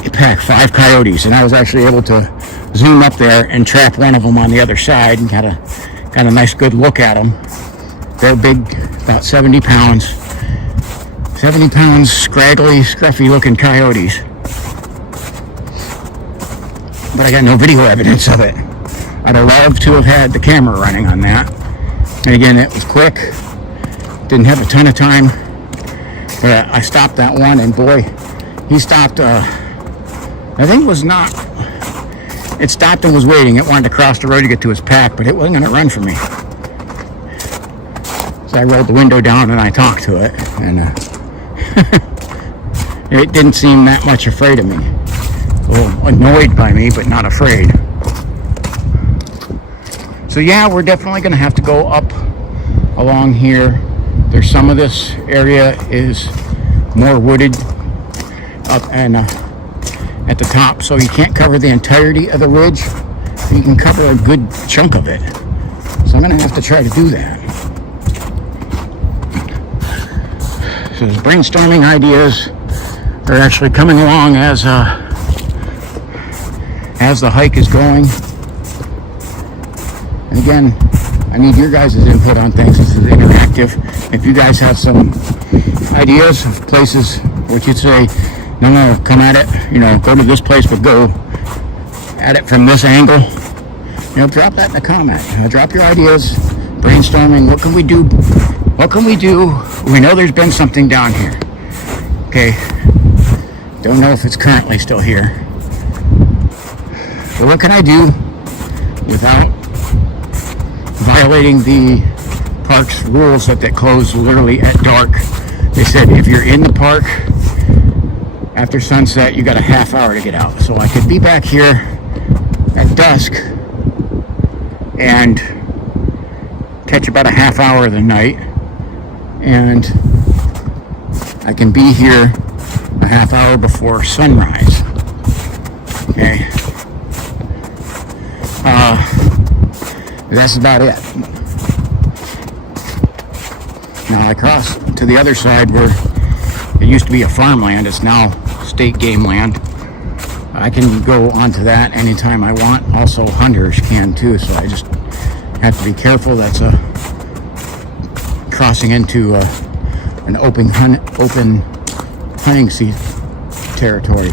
It packed 5 coyotes, and I was actually able to zoom up there and trap one of them on the other side and got a nice good look at them. They're big, about 70 pounds, scraggly, scruffy looking coyotes. But I got no video evidence of it. I'd have loved to have had the camera running on that. And again, it was quick. Didn't have a ton of time. But I stopped that one, and boy, he stopped. I think it was not. It stopped and was waiting. It wanted to cross the road to get to his pack, but it wasn't going to run for me. So I rolled the window down and I talked to it, and it didn't seem that much afraid of me. A little annoyed by me, but not afraid. So yeah, we're definitely going to have to go up along here. There's some of this area is more wooded up and at the top, so you can't cover the entirety of the ridge. You can cover a good chunk of it. So I'm going to have to try to do that. So there's brainstorming ideas are actually coming along as the hike is going. And again, I need your guys' input on things. This is interactive. If you guys have some ideas of places what you'd say, no, come at it, go to this place, but go at it from this angle, drop that in the comment. Drop your ideas, brainstorming. What can we do? What can we do? We know there's been something down here. Okay. Don't know if it's currently still here. But what can I do without violating the park's rules that they close literally at dark? They said if you're in the park after sunset, you got a half hour to get out. So I could be back here at dusk and catch about a half hour of the night, and I can be here a half hour before sunrise. Okay. That's about it. Now I cross to the other side where it used to be a farmland. It's now state game land. I can go onto that anytime I want. Also, hunters can too, so I just have to be careful. That's a crossing into an open hunting territory.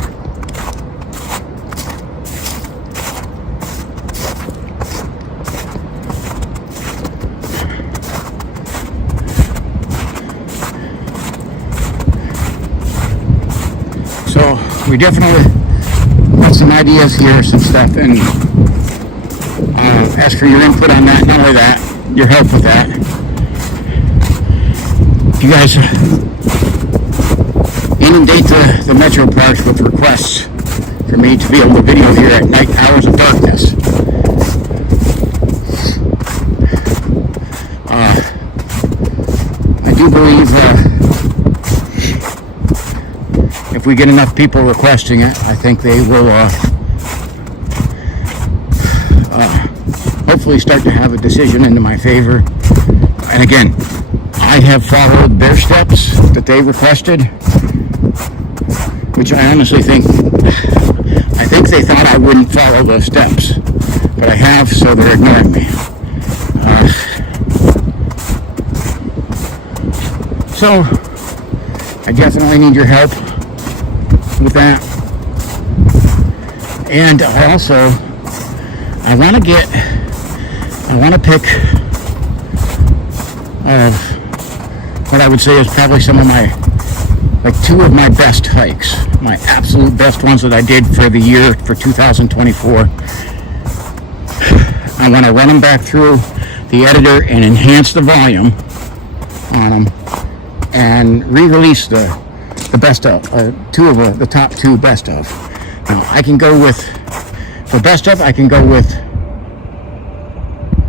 So we definitely got some ideas here, some stuff, and ask for your input on that. Not only that, your help with that. You guys inundate the metro parks with requests for me to be able to video here at night hours of darkness. I do believe if we get enough people requesting it, I think they will hopefully start to have a decision into my favor. And again, I have followed their steps that they requested, which I honestly think they thought I wouldn't follow those steps, but I have, so they're ignoring me. So I definitely need your help with that. And I want to pick what I would say is probably some of my like two of my best hikes, my absolute best ones that I did for the year for 2024. I want to run them back through the editor and enhance the volume on them and re-release the best of, two of the top two best of. Now I can go with, for best of, I can go with,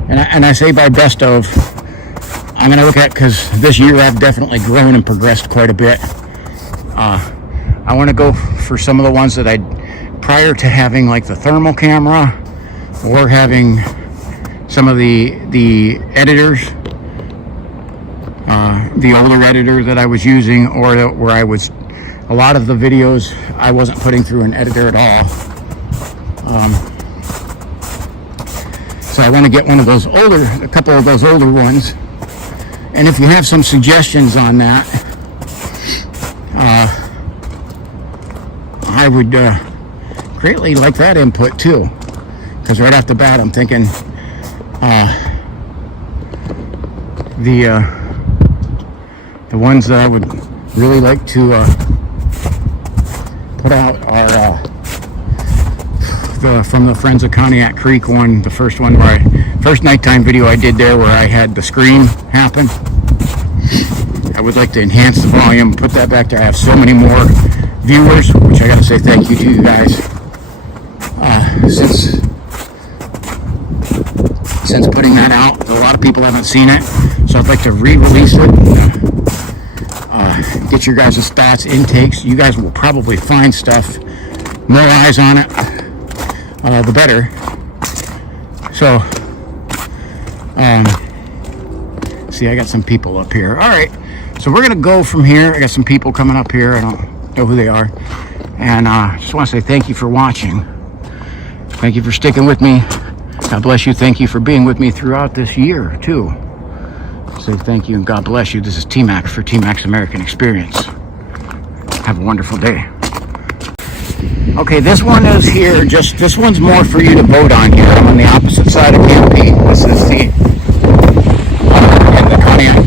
and I say by best of, I'm going to look at, because this year I've definitely grown and progressed quite a bit. I want to go for some of the ones that I, prior to having like the thermal camera or having some of the editors, the older editor that I was using, or where I was, a lot of the videos I wasn't putting through an editor at all. So I want to get one of those older, a couple of those older ones. And if you have some suggestions on that, I would greatly like that input too. Because right off the bat, I'm thinking the ones that I would really like to put out are from the Friends of Conneaut Creek one, the first one where first nighttime video I did there where I had the scream happen. I would like to enhance the volume, put that back there. I have so many more viewers, which I gotta say thank you to you guys. Since putting that out, a lot of people haven't seen it, so I'd like to re-release it, get your guys' thoughts, intakes. You guys will probably find stuff, more eyes on it, the better. So, see, I got some people up here. All right, so we're gonna go from here. I got some people coming up here. I don't know who they are, and just want to say thank you for watching. Thank you for sticking with me. God bless you. Thank you for being with me throughout this year too. Say thank you and God bless you. This is T-Mac for T-Mac's American Experience. Have a wonderful day. Okay, this one is here. Just this one's more for you to vote on here. I'm on the opposite side of Camp Peet. This is the in the Conneaut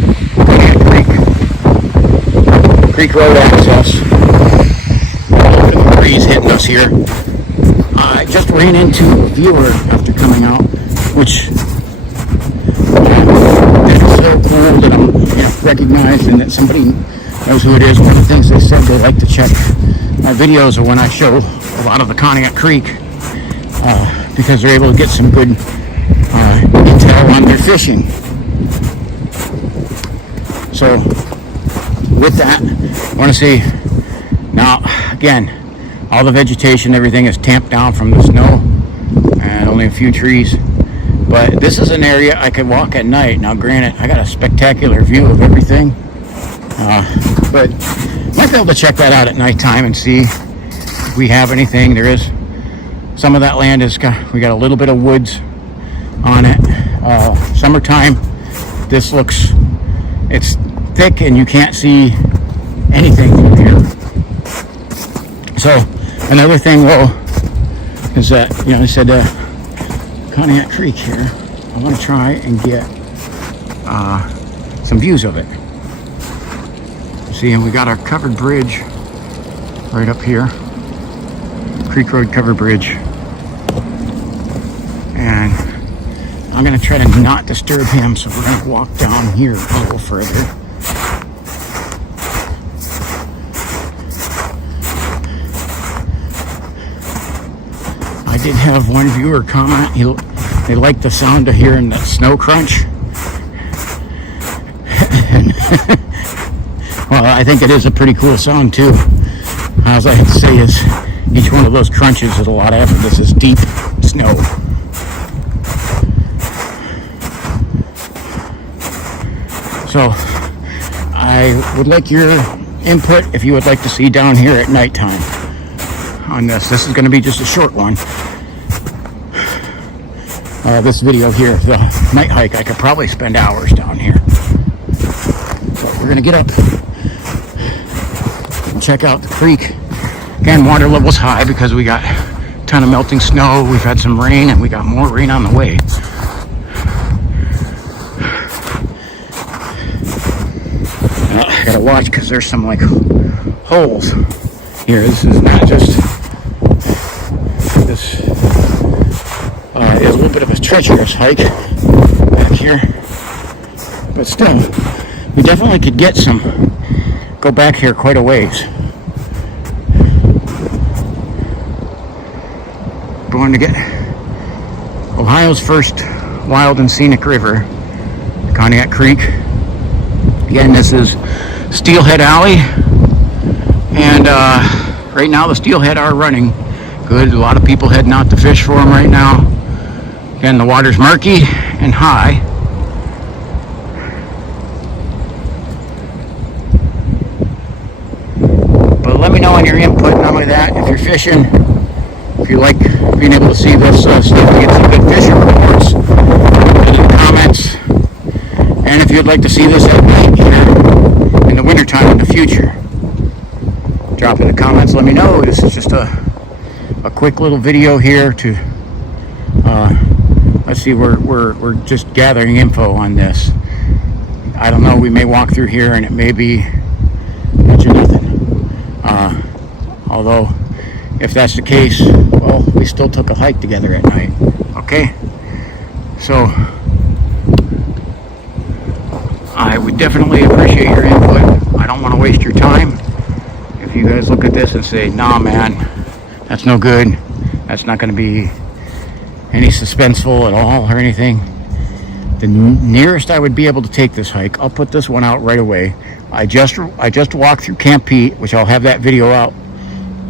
Creek Road access. The breeze hitting us here. I just ran into a viewer after coming out, which is so cool that I'm recognized and that somebody knows who it is. One of the things they said they like to check my videos are when I show a lot of the Conneaut Creek, because they're able to get some good intel on their fishing. So with that, I want to say, now again, all the vegetation, everything is tamped down from the snow and only a few trees. But this is an area I could walk at night. Now granted, I got a spectacular view of everything. But might be able to check that out at nighttime and see if we have anything. There is some of that land is we got a little bit of woods on it. Summertime, this looks, it's thick and you can't see anything from here. So another thing, is that, I said Conneaut Creek here. I want to try and get some views of it. See, and we got our covered bridge right up here, Creek Road covered bridge, and I'm going to try to not disturb him, so we're going to walk down here a little further. I did have one viewer comment, they liked the sound of hearing that snow crunch. Well, I think it is a pretty cool sound too. As I have to say is, each one of those crunches is a lot of effort. This is deep snow. So, I would like your input if you would like to see down here at nighttime on this. This is going to be just a short one. This video here, the night hike, I could probably spend hours down here. But we're going to get up and check out the creek. Again, water level's high because we got a ton of melting snow. We've had some rain and we got more rain on the way. I gotta watch because there's some like holes here. This is not just, this is a little bit of a treacherous hike back here, but still, we definitely could get go back here quite a ways. Going to get Ohio's first wild and scenic river, Conneaut Creek. Again, this is Steelhead Alley, and right now the steelhead are running good. A lot of people heading out to fish for them right now. Again, the water's murky and high. But let me know on your input, not only that, if you're fishing, if you like being able to see this stuff, get some good fishing reports, put it in the comments. And if you'd like to see this at night here in the wintertime in the future, drop in the comments, let me know. This is just a quick little video here to, let's see, we're just gathering info on this. I don't know, we may walk through here and it may be much of nothing. Although, if that's the case, well, we still took a hike together at night. Okay? So, I would definitely appreciate your input. I don't want to waste your time. If you guys look at this and say, nah man, that's no good, that's not going to be any suspenseful at all or anything, the nearest I would be able to take this hike, I'll put this one out right away. I just walked through Camp Peet, which I'll have that video out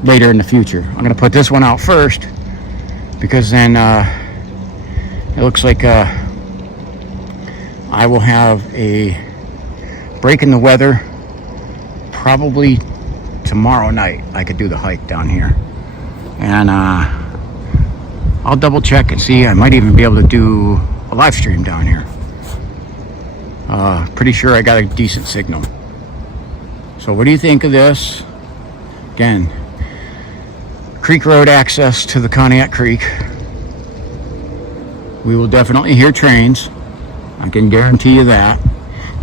later in the future. I'm going to put this one out first because then it looks like I will have a break in the weather probably tomorrow night. I could do the hike down here, and I'll double check and see. I might even be able to do a live stream down here. Pretty sure I got a decent signal. So what do you think of this? Again, Creek Road access to the Conneaut Creek. We will definitely hear trains. I can guarantee you that.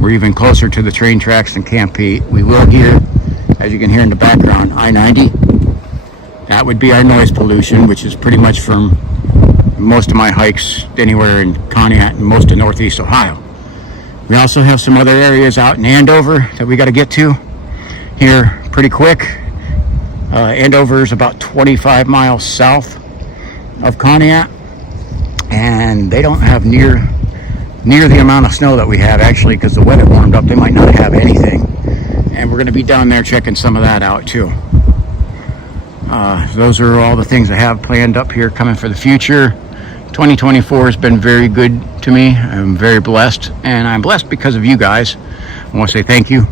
We're even closer to the train tracks than Camp Peet. We will hear, as you can hear in the background, I-90. That would be our noise pollution, which is pretty much from most of my hikes anywhere in Conneaut and most of Northeast Ohio. We also have some other areas out in Andover that we got to get to here pretty quick. Andover is about 25 miles south of Conneaut, and they don't have near the amount of snow that we have, actually, because the weather warmed up. They might not have anything, and we're going to be down there checking some of that out too. Those are all the things I have planned up here coming for the future. 2024 has been very good to me. I'm very blessed, and I'm blessed because of you guys. I want to say thank you.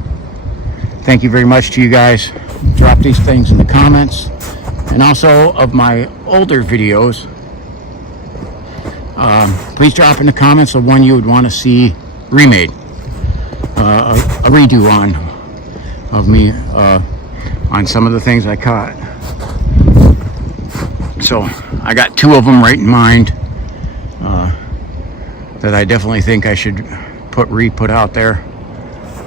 Thank you very much to you guys. Drop these things in the comments, and also of my older videos, please drop in the comments the one you would want to see remade, a redo on of me on some of the things I caught. So I got two of them right in mind that I definitely think I should put out there,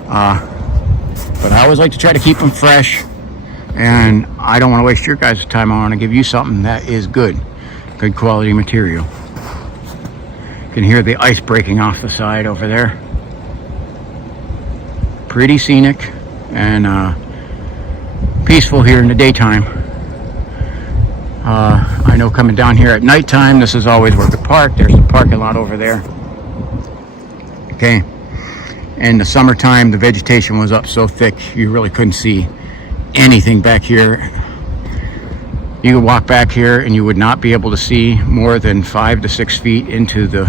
but I always like to try to keep them fresh. And I don't want to waste your guys' time. I want to give you something that is good quality material. You can hear the ice breaking off the side over there. Pretty scenic and peaceful here in the daytime. I know coming down here at nighttime, this is always where we park. There's the parking lot over there. Okay. In the summertime, the vegetation was up so thick you really couldn't see anything back here. You could walk back here and you would not be able to see more than 5 to 6 feet into the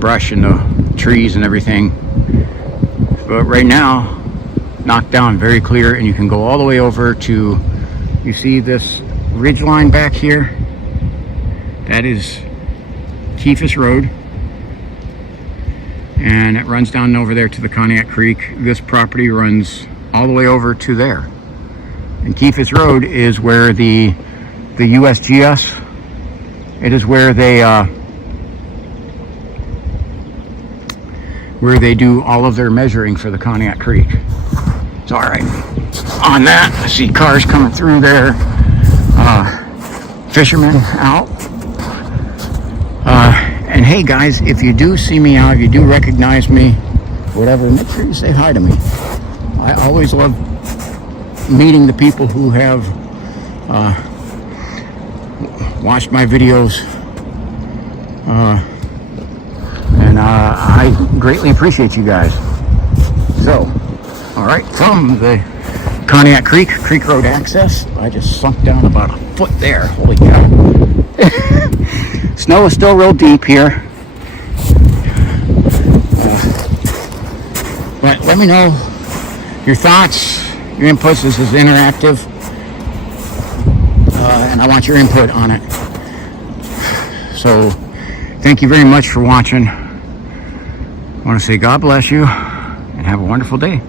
brush and the trees and everything. But right now, knocked down, very clear, and you can go all the way over to, you see this ridge line back here? That is Keefus Road. And it runs down over there to the Conneaut Creek. This property runs all the way over to there. And Keefus Road is where the USGS, it is where they where they do all of their measuring for the Conneaut Creek. It's all right. On that, I see cars coming through there. Fishermen out. And hey guys, if you do see me out, if you do recognize me, whatever, make sure you say hi to me. I always love meeting the people who have watched my videos, and I greatly appreciate you guys. So, all right, from the Conneaut Creek Road access, I just sunk down about a foot there. Holy cow. Snow is still real deep here. But let me know your thoughts, your inputs. This is interactive, and I want your input on it. So thank you very much for watching. I want to say God bless you and have a wonderful day.